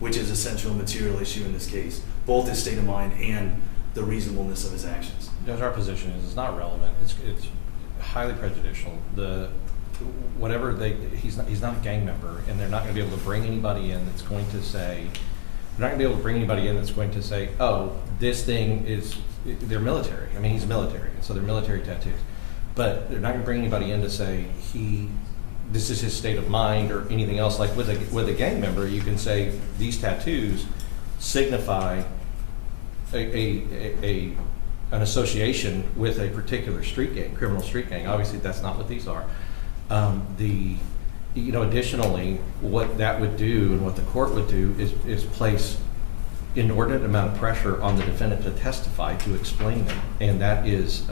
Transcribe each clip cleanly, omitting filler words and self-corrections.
which is a central material issue in this case, both his state of mind and the reasonableness of his actions. Judge, our position is it's not relevant. It's highly prejudicial. He's not a gang member, and they're not going to be able to bring anybody in that's going to say, oh, this thing is, they're military. I mean, he's military, and so they're military tattoos. But they're not going to bring anybody in to say this is his state of mind or anything else. Like with a gang member, you can say these tattoos signify an association with a particular street gang, criminal street gang. Obviously, that's not what these are. Additionally, what that would do and what the court would do is place inordinate amount of pressure on the defendant to testify, to explain them, and that is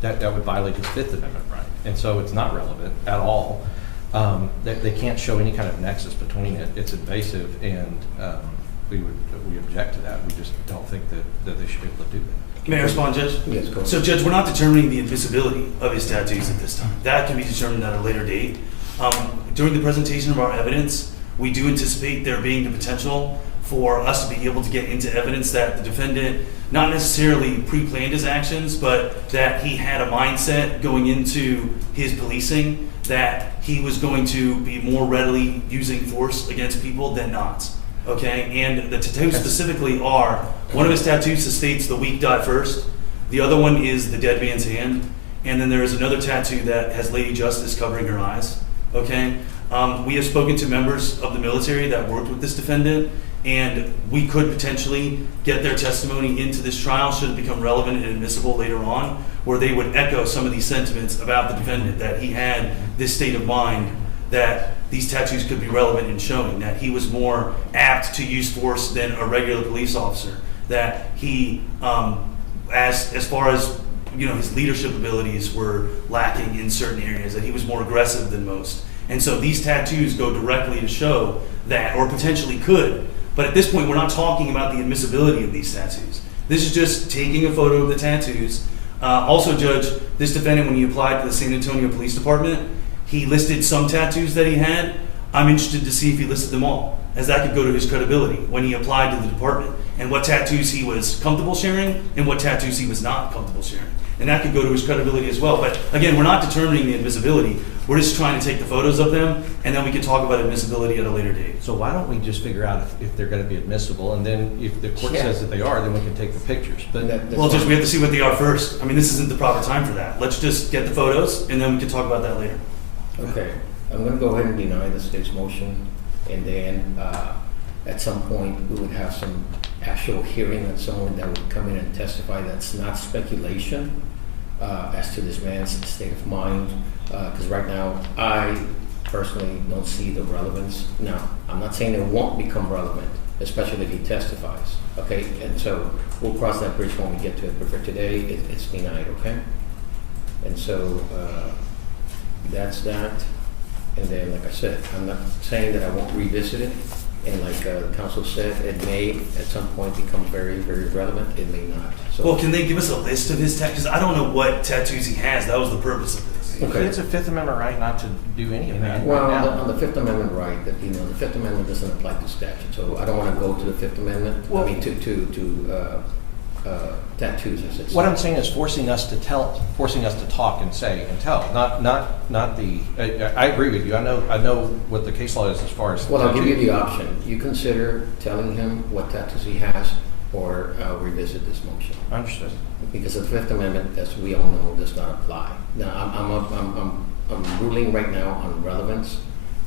that would violate his Fifth Amendment right. And so it's not relevant at all. They can't show any kind of nexus between it. It's invasive, and we object to that. We just don't think that they should be able to do that. May I respond, Judge? Yes, go ahead. So, Judge, we're not determining the admissibility of his tattoos at this time. That can be determined at a later date. During the presentation of our evidence, we do anticipate there being the potential for us to be able to get into evidence that the defendant not necessarily pre-planned his actions, but that he had a mindset going into his policing that he was going to be more readily using force against people than not. Okay, and the tattoos specifically are, one of his tattoos states "the weak die first." The other one is the dead man's hand, and then there is another tattoo that has Lady Justice covering her eyes. Okay, we have spoken to members of the military that worked with this defendant, and we could potentially get their testimony into this trial should it become relevant and admissible later on, where they would echo some of these sentiments about the defendant, that he had this state of mind, that these tattoos could be relevant in showing that he was more apt to use force than a regular police officer, that he, as far as his leadership abilities were lacking in certain areas, that he was more aggressive than most. And so these tattoos go directly to show that, or potentially could. But at this point, we're not talking about the admissibility of these tattoos. This is just taking a photo of the tattoos. Also, Judge, this defendant, when he applied to the San Antonio Police Department, he listed some tattoos that he had. I'm interested to see if he listed them all, as that could go to his credibility when he applied to the department, and what tattoos he was comfortable sharing and what tattoos he was not comfortable sharing. And that could go to his credibility as well. But again, we're not determining the admissibility. We're just trying to take the photos of them, and then we can talk about admissibility at a later date. So why don't we just figure out if they're going to be admissible, and then if the court says that they are, then we can take the pictures. But well, Judge, we have to see what they are first. I mean, this isn't the proper time for that. Let's just get the photos, and then we can talk about that later. Okay, I'm going to go ahead and deny the state's motion, and then at some point we would have some actual hearing on someone that would come in and testify. That's not speculation as to this man's state of mind, because right now I personally don't see the relevance. Now, I'm not saying it won't become relevant, especially if he testifies, okay? And so we'll cross that bridge when we get to it, but for today, it's denied, okay? And so that's that. And then, like I said, I'm not saying that I won't revisit it. And like the counsel said, it may at some point become very, very relevant. It may not. So, well, can they give us a list of his tattoos? I don't know what tattoos he has. That was the purpose of this. Okay. It's a Fifth Amendment right not to do any of that. Well, right on the Fifth Amendment right, that the Fifth Amendment doesn't apply to statute. So I don't want to go to the Fifth Amendment. Well, I mean to tattoos. What I'm saying is forcing us to talk and say and tell. Not the. I agree with you. I know what the case law is as far as. Well, I'll give you the option. You consider telling him what tattoos he has, or revisit this motion. Understood. Because the Fifth Amendment, as we all know, does not apply. Now, I'm ruling right now on relevance,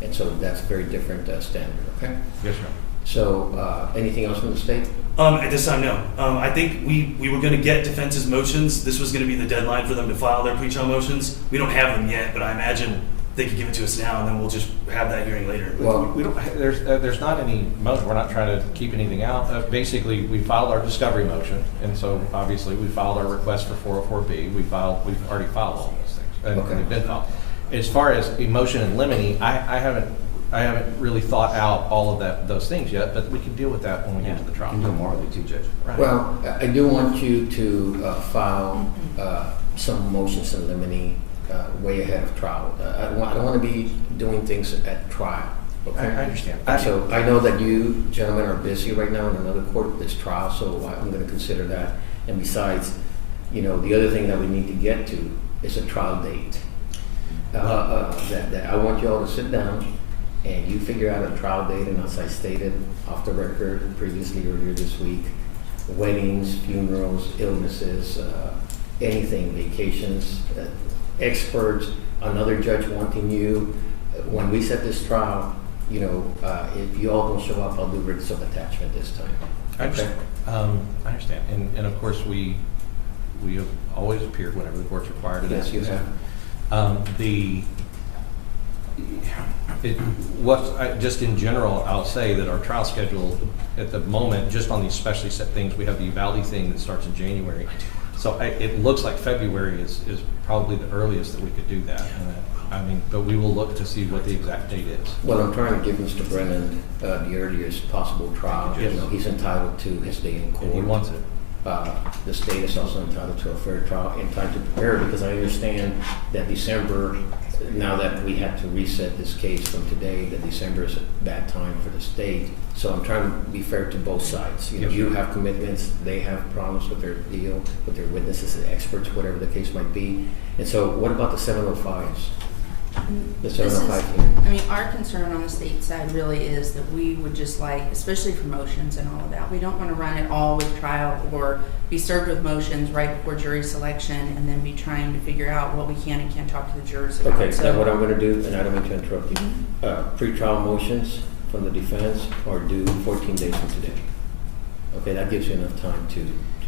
and so that's a very different standard. Okay. Yes, sir. So, anything else from the state? At this time, no. I think we were going to get defense's motions. This was going to be the deadline for them to file their pre-trial motions. We don't have them yet, but I imagine they could give it to us now, and then we'll just have that hearing later. Well, we don't. There's not any motion. We're not trying to keep anything out. Basically, we filed our discovery motion, and so obviously we filed our request for 404B. We've already filed all those things, and okay. They've been filed. As far as a motion in limine, I haven't really thought out all of those things yet, but we can deal with that when we get to the trial. You can do morally too, Judge. Right. Well, I do want you to file some motions in limine way ahead of trial. I don't want to be doing things at trial. Okay? I understand. And so I know that you gentlemen are busy right now in another court, this trial, so I'm going to consider that. And besides, the other thing that we need to get to is a trial date. That I want you all to sit down and you figure out a trial date, and as I stated off the record previously earlier this week, weddings, funerals, illnesses, anything, vacations, experts, another judge wanting you. When we set this trial, if you all don't show up, I'll do writs of attachment this time. I understand. I understand. And of course, we have always appeared whenever the court's required it. Yes, you have. Just in general, I'll say that our trial schedule at the moment, just on these specially set things, we have the Uvalde thing that starts in January. So it looks like February is probably the earliest that we could do that. But we will look to see what the exact date is. Well, I'm trying to give Mr. Brennand the earliest possible trial. Yes. He's entitled to his day in court. And he wants it. The state is also entitled to a fair trial in time to prepare, because I understand that December, now that we have to reset this case from today, that December is a bad time for the state. So I'm trying to be fair to both sides. Yes, You sir. have commitments, they have problems with their deal, with their witnesses and experts, whatever the case might be. And so what about the 705s? The 705 hearing? Our concern on the state side really is that we would just like, especially for motions and all of that, we don't want to run it all with trial or be served with motions right before jury selection and then be trying to figure out what we can and can't talk to the jurors about. Okay, so what I'm going to do, and I don't mean to interrupt you, pre-trial motions from the defense are due 14 days from today. Okay, that gives you enough time to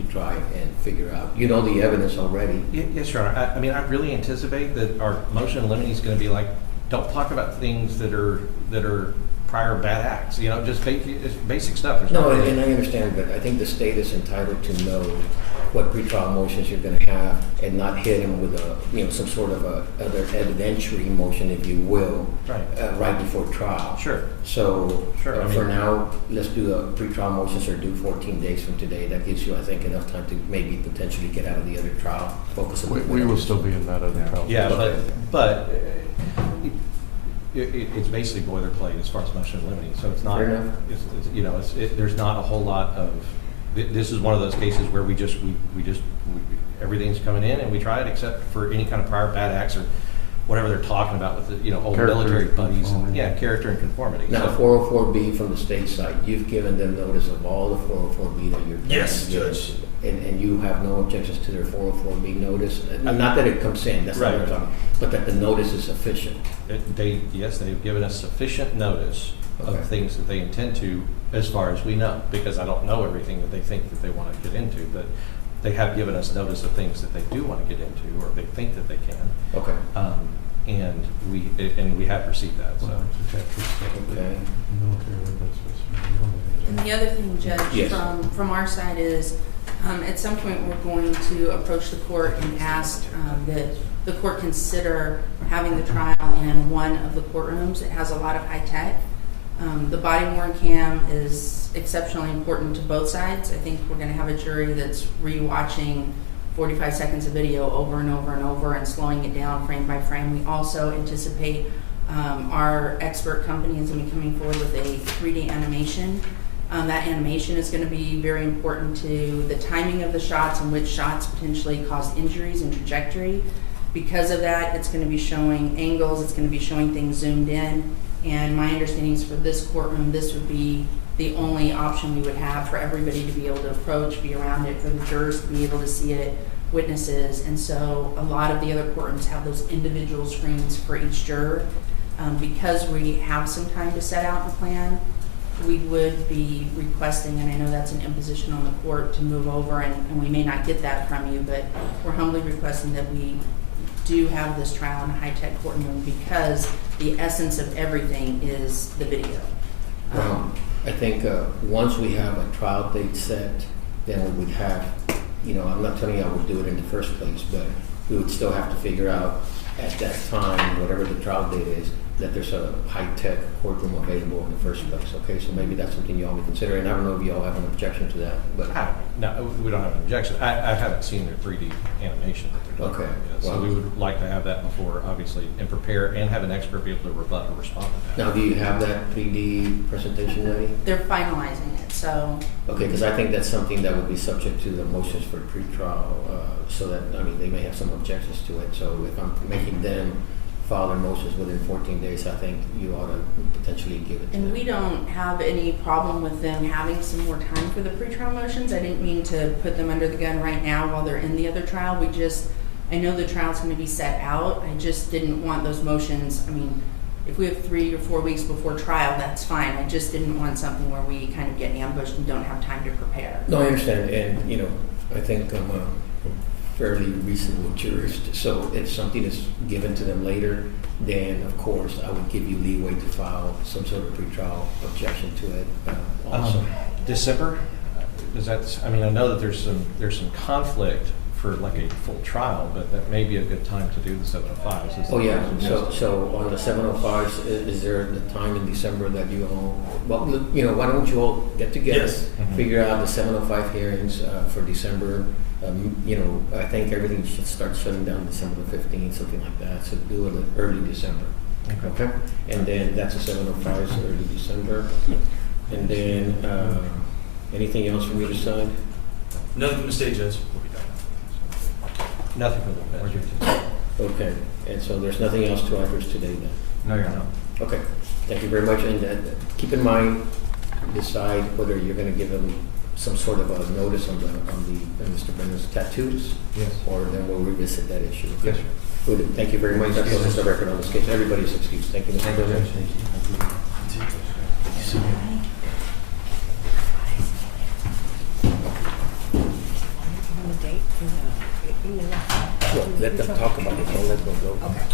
try and figure out. You know the evidence already. Yes, Your Honor. I really anticipate that our motion in limine is going to be like, don't talk about things that are prior bad acts. Just basic stuff. There's No, not really- and I understand, but I think the state is entitled to know what pretrial motions you're going to have and not hit them with some sort of other evidentiary motion, if you will, Right. Right before trial. Sure. So Sure, for now, let's do the pretrial motions are due 14 days from today. That gives you, I think, enough time to maybe potentially get out of the other trial, focus on We will still be in that other trial. Yeah, Okay. but it's basically boilerplate as far as motion in limine. So it's not. Fair enough. There's not a whole lot of. This is one of those cases where we everything's coming in and we try it, except for any kind of prior bad acts or whatever they're talking about with the old Character military and buddies and conformity. character and conformity. Now, So- 404B from the state side, you've given them notice of all the 404B that you're. Yes, planning. Judge. And you have no objections to their 404B notice? Not that it comes in, that's not what I'm Right. talking, but that the notice is sufficient. They've given us sufficient notice Okay. of things that they intend to, as far as we know, because I don't know everything that they think that they want to get into, but they have given us notice of things that they do want to get into, or they think that they can. Okay. And we have received that, so. Okay. And the other thing, Judge, Yes. from our side is, at some point, we're going to approach the court and ask that the court consider having the trial in one of the courtrooms. It has a lot of high tech. The body worn cam is exceptionally important to both sides. I think we're going to have a jury that's rewatching 45 seconds of video over and over and over and slowing it down frame by frame. We also anticipate our expert company is going to be coming forward with a 3D animation. That animation is going to be very important to the timing of the shots and which shots potentially caused injuries and trajectory. Because of that, it's going to be showing angles, it's going to be showing things zoomed in. And my understanding is for this courtroom, this would be the only option we would have for everybody to be able to approach, be around it, for the jurors to be able to see it, witnesses. And so a lot of the other courtrooms have those individual screens for each juror. Because we have some time to set out the plan, we would be requesting, and I know that's an imposition on the court to move over, and we may not get that from you, but we're humbly requesting that we do have this trial in a high-tech courtroom because the essence of everything is the video. Well, I think once we have a trial date set, then we would have, I'm not telling you I would do it in the first place, but we would still have to figure out at that time, whatever the trial date is, that there's a high-tech courtroom available in the first place, okay? So maybe that's something y'all may consider, and I don't know if y'all have an objection to that, but. No, we don't have an objection. I haven't seen their 3D animation that they're talking Okay, about yet. So well- we would like to have that before, obviously, and prepare and have an expert be able to rebut or respond to that. Now, do you have that 3D presentation ready? They're finalizing it, so Okay, because I think that's something that would be subject to the motions for pretrial, so that, I mean, they may have some objections to it. So if I'm making them file their motions within 14 days, I think you ought to potentially give it to them. And we don't have any problem with them having some more time for the pretrial motions. I didn't mean to put them under the gun right now while they're in the other trial. I know the trial's gonna be set out. I just didn't want those motions, I mean, if we have 3 or 4 weeks before trial, that's fine. I just didn't want something where we kind of get ambushed and don't have time to prepare. No, I understand, and, you know, I think I'm a fairly reasonable jurist, so if something is given to them later, then, of course, I would give you leeway to file some sort of pretrial objection to it, also. December, does that, I mean, I know that there's some conflict for like a full trial, but that may be a good time to do the 705s. Oh, yeah, so on the 705s, is there the time in December that you all, well, you know, why don't you all get together? Yes. Figure out the 705 hearings for December. You know, I think everything should start shutting down December the 15th, something like that, so do it early December. Okay? And then that's the 705s, early December. And then, anything else from either side? Nothing from the state, Judge. Nothing for the bench. Okay, and so there's nothing else to address today then? No, you're not. Okay, thank you very much, and keep in mind, decide whether you're gonna give them some sort of a notice on Mr. Brennand's tattoos. Yes. Or then we'll revisit that issue. Yes, sir. Good, thank you very much, that closes the record on this case, everybody's excused, thank you, Mr. President. Well, let them talk about it, don't let them go. Okay.